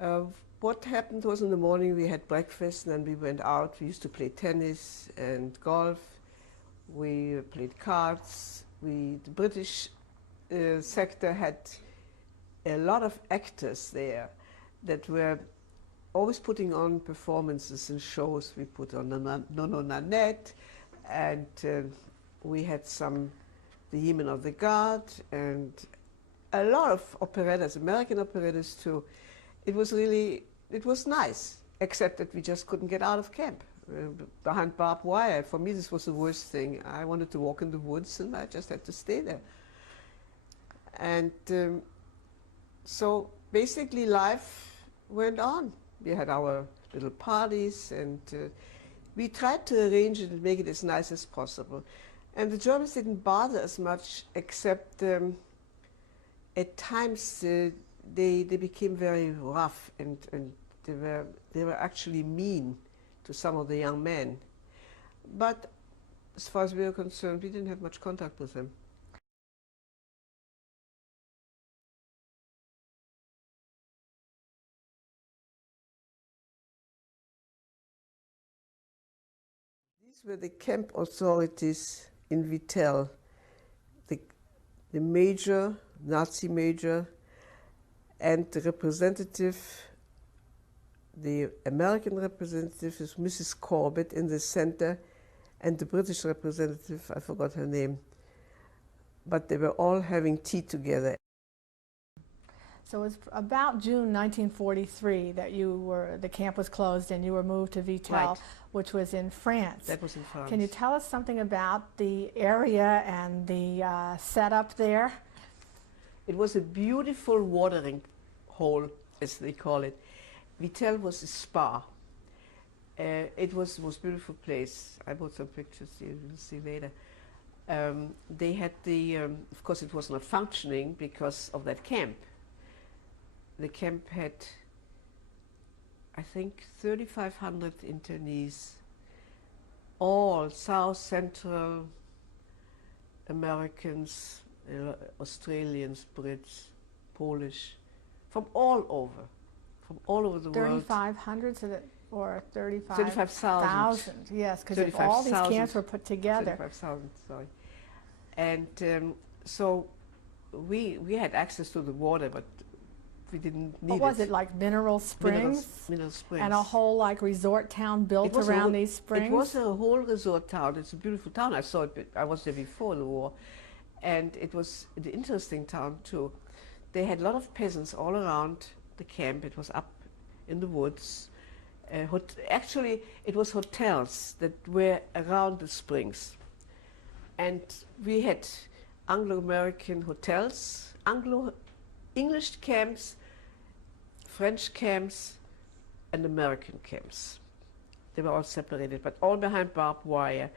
Uh, what happened was in the morning we had breakfast and then we went out. We used to play tennis and golf. We played cards. The British sector had a lot of actors there that were always putting on performances and shows. We put on Nono Nanette, and we had the Yemen of the Guard, and a lot of operettas, American operettas too. It was nice, except that we just couldn't get out of camp. Behind barbed wire. For me, this was the worst thing. I wanted to walk in the woods, and I just had to stay there. And so basically life went on. We had our little parties, and we tried to arrange it and make it as nice as possible. And the Germans didn't bother as much, except at times they became very rough, and they were actually mean to some of the young men. But as far as we were concerned, we didn't have much contact with them. These were the camp authorities in Vittel, the, the major, Nazi major, and the representative, the American representative is Mrs. Corbett in the center, and the British representative, I forgot her name, but they were all having tea together. So it was about June 1943 that the camp was closed and you were moved to Vittel, Right. which was in France. That was in France. Can you tell us something about the area and the setup there? It was a beautiful watering hole, as they call it. Vittel was a spa. It was the most beautiful place. I brought some pictures you will see later. They had of course it was not functioning because of that camp. The camp had, I think, 3,500 internees, all South Central Americans, Australians, Brits, Polish, from all over the world. 3,500 or 35,000. Yes, because if all these camps were put together. 35,000, sorry. And so we had access to the water, but we didn't need it. What was it, like Mineral Springs? Mineral Springs. And a whole like resort town built around these springs? It was a whole resort town. It's a beautiful town. I saw it, I was there before the war. And it was an interesting town too. They had a lot of peasants all around the camp. It was up in the woods. Actually, it was hotels that were around the springs. And we had Anglo-American hotels, English camps, French camps, and American camps. They were all separated, but all behind barbed wire.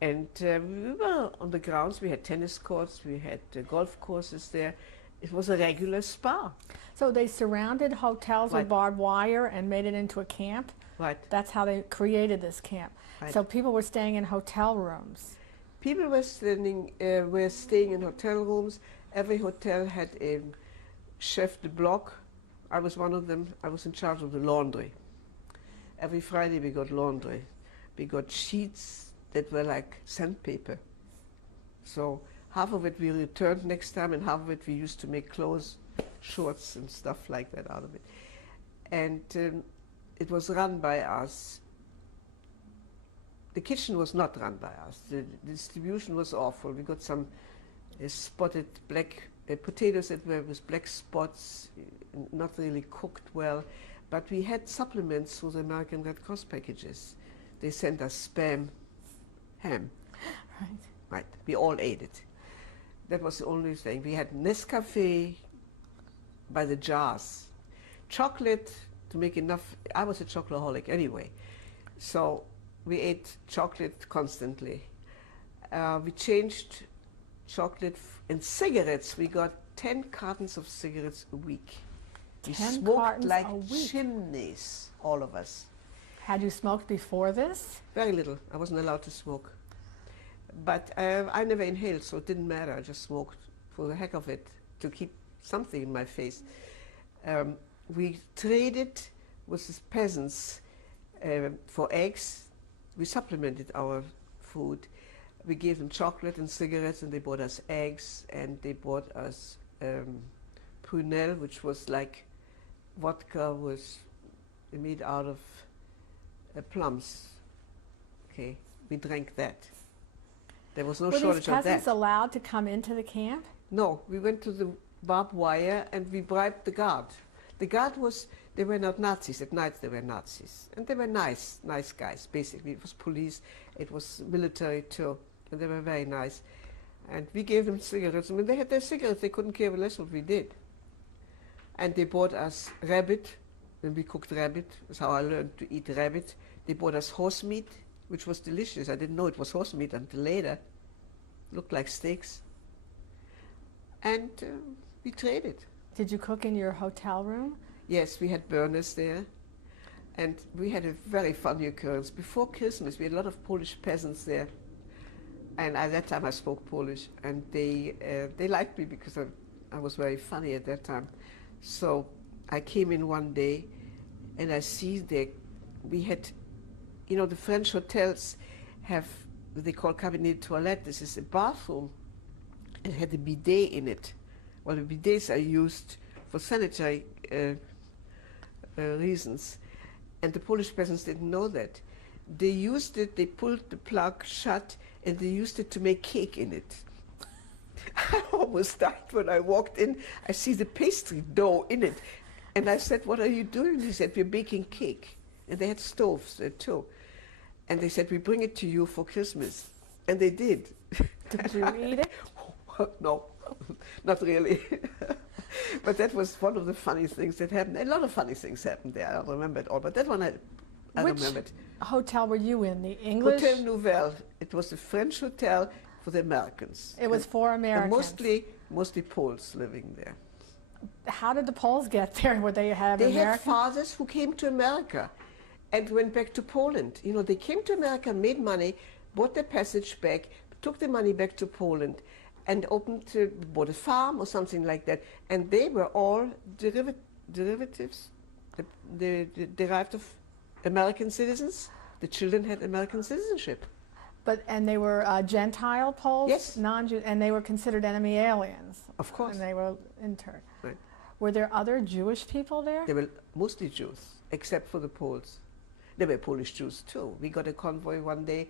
And we were on the grounds. We had tennis courts, we had golf courses there. It was a regular spa. So they surrounded hotels with barbed wire and made it into a camp? Right. That's how they created this camp. Right. So people were staying in hotel rooms. People were staying in hotel rooms. Every hotel had a chef de bloc. I was one of them. I was in charge of the laundry. Every Friday we got laundry. We got sheets that were like sandpaper. So half of it we returned next time, and half of it we used to make clothes, shorts and stuff like that out of it. And it was run by us. The kitchen was not run by us. The distribution was awful. We got some spotted black potatoes that were with black spots, not really cooked well. But we had supplements through the American Red Cross packages. They sent us Spam ham. Right. Right. We all ate it. That was the only thing. We had Nescafe by the jars. Chocolate to make enough. I was a chocoholic anyway. So we ate chocolate constantly. We changed chocolate and cigarettes. We got 10 cartons of cigarettes a week. We 10 smoked cartons like a week? chimneys, all of us. Had you smoked before this? Very little. I wasn't allowed to smoke. But I never inhaled, so it didn't matter. I just smoked for the heck of it to keep something in my face. we traded with the peasants for eggs. We supplemented our food. We gave them chocolate and cigarettes, and they bought us eggs, and they bought us prunelle, which was like vodka was made out of plums. Okay, we drank that. There was no Were these shortage of peasants that. allowed to come into the camp? No, we went to the barbed wire and we bribed the guard. The guard was, they were not Nazis. At night they were Nazis. And they were nice guys, basically. It was police, it was military too. And they were very nice. And we gave them cigarettes. I mean, they had their cigarettes, they couldn't care less what we did. And they bought us rabbit, when we cooked rabbit. That's how I learned to eat rabbit. They bought us horse meat, which was delicious. I didn't know it was horse meat until later. Looked like steaks. And we traded. Did you cook in your hotel room? Yes, we had burners there. And we had a very funny occurrence. Before Christmas, we had a lot of Polish peasants there. And at that time I spoke Polish. And they liked me because I was very funny at that time. So I came in one day and I see we had, you know, the French hotels have what they call cabinet toilette. This is a bathroom. It had a bidet in it. Well, the bidets are used for sanitary reasons. And the Polish peasants didn't know that. They used it, they pulled the plug shut, and they used it to make cake in it. I almost died when I walked in. I see the pastry dough in it. And I said, "What are you doing?" He said, "We're baking cake." And they had stoves there too. And they said, "We bring it to you for Christmas." And they did. Did you eat it? No, not really. But that was one of the funny things that happened. A lot of funny things happened there. I don't remember it all, but that one I remembered. Which hotel were you in? The English? Hotel Nouvelle. It was a French hotel for the Americans. It was for And Americans. mostly Poles living there. How did the Poles get there? Were they have They had American? fathers who came to America and went back to Poland. You know, they came to America, made money, bought their passage back, took the money back to Poland, and bought a farm or something like that. And they were all derivatives, derived of American citizens. The children had American citizenship. And they were Gentile Poles? Yes. Non-Jew, and they were considered enemy aliens. Of course. And they were interned. Right. Were there other Jewish people there? They were mostly Jews, except for the Poles. There were Polish Jews too. We got a convoy one day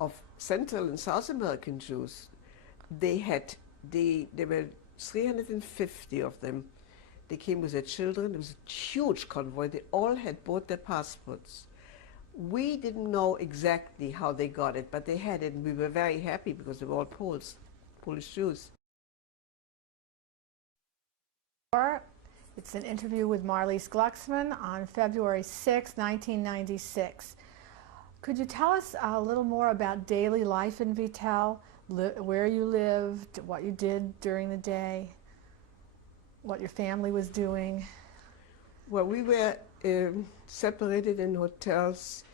of Central and South American Jews. There were 350 of them. They came with their children. It was a huge convoy. They all had bought their passports. We didn't know exactly how they got it, but they had it, and we were very happy because they were all Poles, Polish Jews. It's an interview with Marlies Glucksman on February 6, 1996. Could you tell us a little more about daily life in Vittel, where you lived, what you did during the day, what your family was doing? Well, we were separated in hotels.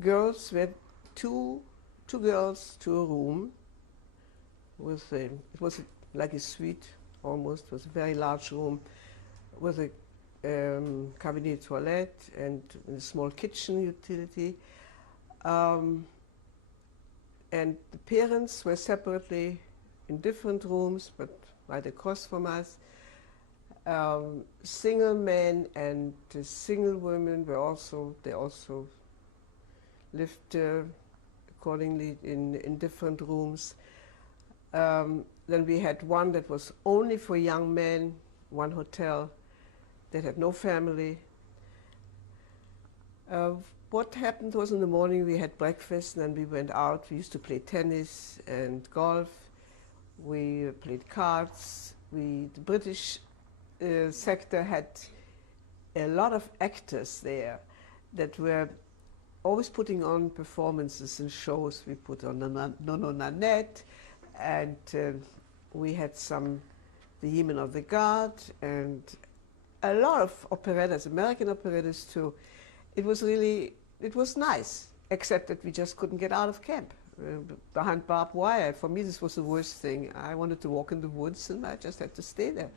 Girls were two girls to a room. It was like a suite almost. It was a very large room with a cabinet toilet and a small kitchen utility. And the parents were separately in different rooms, but right across from us. Single men and single women they also lived accordingly in different rooms. Then we had one that was only for young men, one hotel that had no family. What happened was in the morning we had breakfast and then we went out. We used to play tennis and golf. We played cards. The British sector had a lot of actors there that were always putting on performances and shows. We put on Nono Nanette, and we had the Yeomen of the Guard, and a lot of operettas, American operettas too. It was nice, except that we just couldn't get out of camp. Behind barbed wire. For me, this was the worst thing. I wanted to walk in the woods, and I just had to stay there.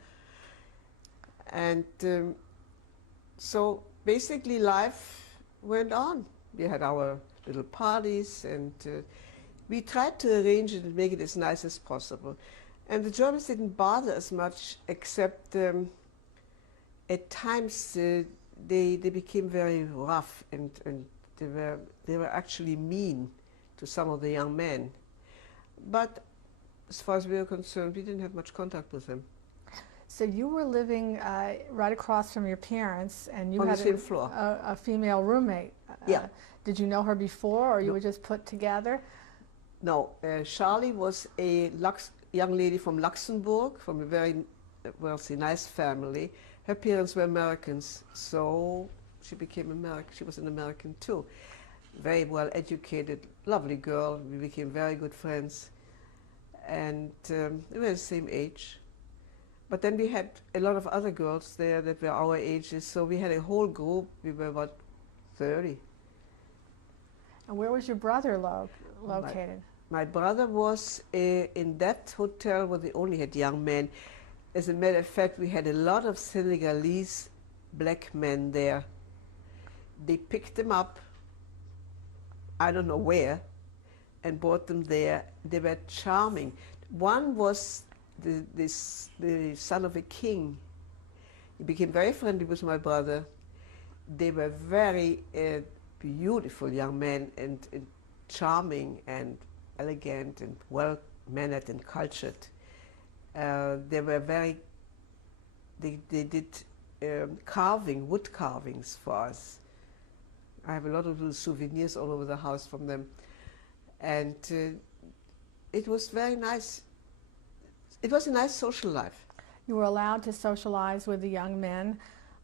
And So basically, life went on. We had our little parties, and we tried to arrange it and make it as nice as possible. And the Germans didn't bother as much, except at times they became very rough, and they were actually mean to some of the young men. But as far as we were concerned, we didn't have much contact with them. So you were living right across from your parents, and you On the had same floor. a female roommate. Yeah. Did you know her before, or you No. were just put together? No, Charlie was a young lady from Luxembourg, from a very wealthy, nice family. Her parents were Americans, so she became American. She was an American too. Very well educated, lovely girl. We became very good friends, and we were the same age. But then we had a lot of other girls there that were our ages, so we had a whole group. We were about 30. And where was your brother located? My brother was in that hotel where they only had young men. As a matter of fact, we had a lot of Senegalese black men there. They picked them up, I don't know where, and brought them there. They were charming. One was the son of a king. He became very friendly with my brother. They were very beautiful young men, and charming and elegant and well-mannered and cultured. They were very, they did carving, wood carvings for us. I have a lot of little souvenirs all over the house from them. And it was very nice. It was a nice social life. You were allowed to socialize with the young men,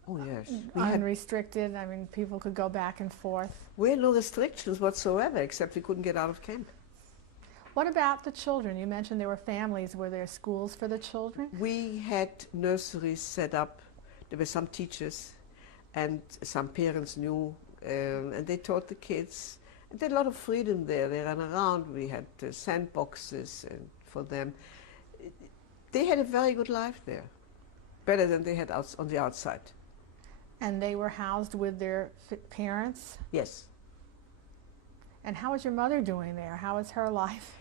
Oh yes. We had unrestricted. I mean, people could go back and forth. no restrictions whatsoever, except we couldn't get out of camp. What about the children? You mentioned there were families. Were there schools for the children? We had nurseries set up. There were some teachers, and some parents knew, and they taught the kids. And they had a lot of freedom there. They ran around. We had sandboxes for them. They had a very good life there, better than they had on the outside. And they were housed with their parents? Yes. And how was your mother doing there? How was her life?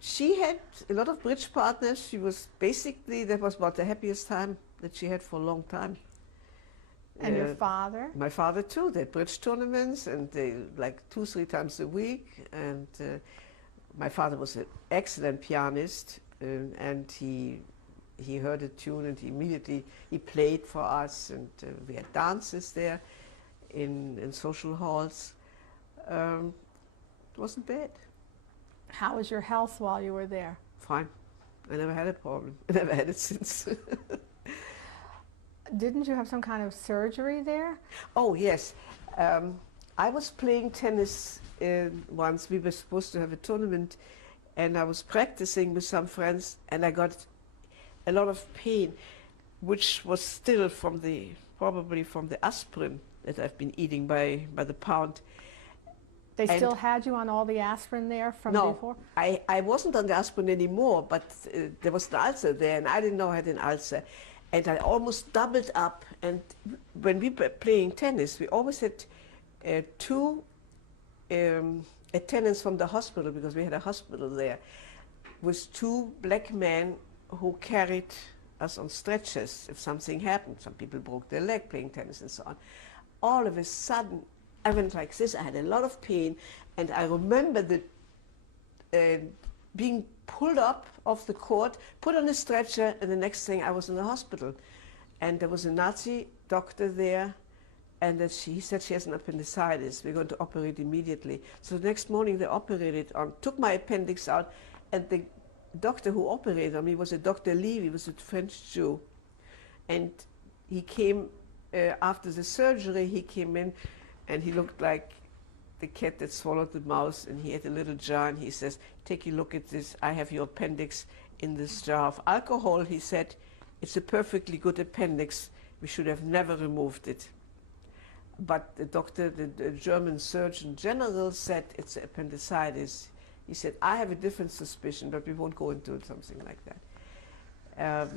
She had a lot of bridge partners. She was basically, that was about the happiest time that she had for a long time. And your father? My father too. They had bridge tournaments, and they like 2-3 times a week. And my father was an excellent pianist, and he heard a tune and he played for us, and we had dances there in social halls. It wasn't bad. How was your health while you were there? Fine. I never had a problem. I never had it since. Didn't you have some kind of surgery there? Oh, yes. I was playing tennis once. We were supposed to have a tournament, and I was practicing with some friends, and I got a lot of pain, which was still probably from the aspirin that I've been eating by the pound. They And still had you on all the aspirin there from No, before? I wasn't on the aspirin anymore, but there was an ulcer there, and I didn't know I had an ulcer. And I almost doubled up. And when we were playing tennis, we always had 2 attendants from the hospital, because we had a hospital there, with 2 black men who carried us on stretchers if something happened. Some people broke their leg playing tennis and so on. All of a sudden, I went like this. I had a lot of pain, and I remember being pulled up off the court, put on a stretcher, and the next thing I was in the hospital. And there was a Nazi doctor there, and that he said she has an appendicitis. We're going to operate immediately. So the next morning they took my appendix out, and the doctor who operated on me was a Dr. Levy, he was a French Jew. And he came, after the surgery, he came in, and he looked like the cat that swallowed the mouse, and he had a little jar, and he says, "Take a look at this. I have your appendix in this jar of alcohol." He said, "It's a perfectly good appendix. We should have never removed it." But the doctor, the German Surgeon General, said it's appendicitis. He said, "I have a different suspicion, but we won't go into it," something like that.